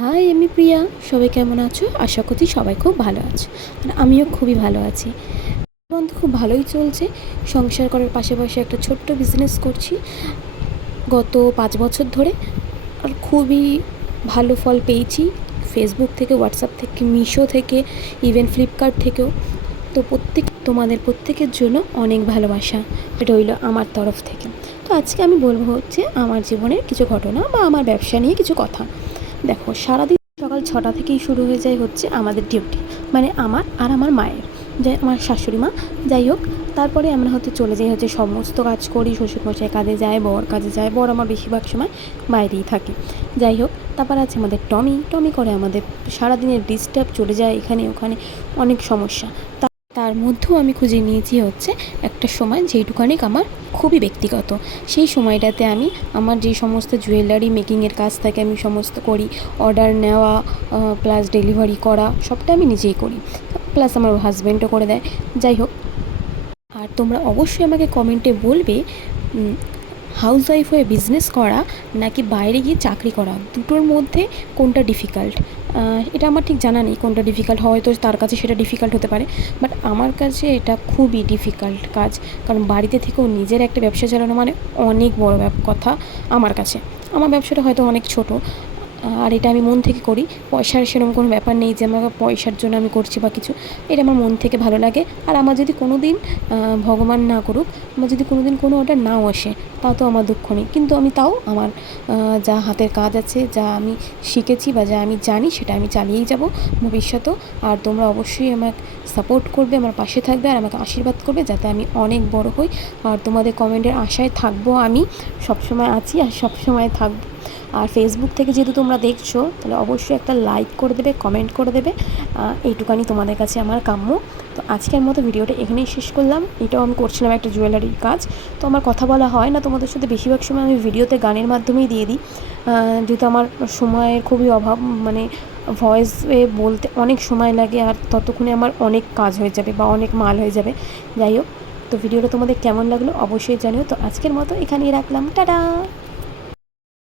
High, আমি প্রিয়া। সবাই কেমন আছো? আশা করছি সবাই খুব ভালো আছে। আর আমিও খুবই ভালো আছি। বন্ধু খুব ভালোই চলছে। সংসার করার পাশাপাশি একটা ছোট্ট বিজনেস করছি গত ৫ বছর ধরে। আর খুবই ভালো ফল পেয়েছি ফেসবুক থেকে, হোয়াটসঅ্যাপ থেকে, মিশো থেকে, ইভেন ফ্লিপকার্ট থেকেও। তো তোমাদের প্রত্যেকের জন্য অনেক ভালোবাসা রইল আমার তরফ থেকে। তো আজকে আমি বলবো হচ্ছে আমার জীবনের কিছু ঘটনা বা আমার ব্যবসা নিয়ে কিছু কথা। দেখো, সারাদিন সকাল 6টা থেকেই শুরু হয়ে যায় হচ্ছে আমাদের ডিউটি, মানে আমার আর আমার মায়ের, যে আমার শাশুড়ি মা। যাই হোক, তারপরে আমরা হচ্ছে চলে যাই, হচ্ছে সমস্ত কাজ করি। শ্বশুরমশাই কাজে যায়, বর কাজে যায়, বর আমার বেশিরভাগ সময় বাইরেই থাকে। যাই হোক, তারপর আছে আমাদের টমি। টমি করে আমাদের সারাদিনের ডিস্টার্ব, চলে যায় এখানে ওখানে, অনেক সমস্যা। তার মধ্যেও আমি খুঁজে নিয়েছি হচ্ছে একটা সময় যেইটুখানি আমার খুবই ব্যক্তিগত। সেই সময়টাতে আমি আমার যে সমস্ত জুয়েলারি মেকিংয়ের কাজ থাকে আমি সমস্ত করি। অর্ডার নেওয়া প্লাস ডেলিভারি করা সবটা আমি নিজেই করি, প্লাস আমার হাজব্যান্ডও করে দেয়। যাই হোক, আর তোমরা অবশ্যই আমাকে কমেন্টে বলবে হাউসওয়াইফ হয়ে বিজনেস করা নাকি বাইরে গিয়ে চাকরি করা, দুটোর মধ্যে কোনটা ডিফিকাল্ট। এটা আমার ঠিক জানা নেই কোনটা ডিফিকাল্ট, হয়তো তার কাছে সেটা ডিফিকাল্ট হতে পারে, বাট আমার কাছে এটা খুবই ডিফিকাল্ট কাজ। কারণ বাড়িতে থেকেও নিজের একটা ব্যবসা চালানো মানে অনেক বড় কথা আমার কাছে। আমার ব্যবসাটা হয়তো অনেক ছোট, আর এটা আমি মন থেকে করি। পয়সার সেরকম কোনো ব্যাপার নেই যে আমার পয়সার জন্য আমি করছি বা কিছু। এটা আমার মন থেকে ভালো লাগে। আর আমার যদি কোনো দিন ভগবান না করুক, আমার যদি কোনো দিন কোনো অর্ডার নাও আসে, তাও তো আমার দুঃখ নেই। কিন্তু আমি তাও আমার যা হাতের কাজ আছে, যা আমি শিখেছি বা যা আমি জানি, সেটা আমি চালিয়েই যাব ভবিষ্যতেও। আর তোমরা অবশ্যই আমাকে সাপোর্ট করবে, আমার পাশে থাকবে আর আমাকে আশীর্বাদ করবে যাতে আমি অনেক বড় হই। আর তোমাদের কমেন্টের আশায় থাকবো, আমি সবসময় আছি আর সবসময় থাকবো। আর ফেসবুক থেকে যেহেতু তোমরা দেখছো, তাহলে অবশ্যই একটা লাইক করে দেবে, কমেন্ট করে দেবে। এইটুকানি তোমাদের কাছে আমার কাম্য। তো আজকের মতো ভিডিওটা এখানেই শেষ করলাম। এটাও আমি করছিলাম একটা জুয়েলারির কাজ। তো আমার কথা বলা হয় না তোমাদের সাথে, বেশিরভাগ সময় আমি ভিডিওতে গানের মাধ্যমেই দিয়ে দিই, যেহেতু আমার সময়ের খুবই অভাব। মানে ভয়েসে বলতে অনেক সময় লাগে, আর ততক্ষণে আমার অনেক কাজ হয়ে যাবে বা অনেক মাল হয়ে যাবে। যাই হোক, তো ভিডিওটা তোমাদের কেমন লাগলো অবশ্যই জানিও। তো আজকের মতো এখানেই রাখলাম, টাটা।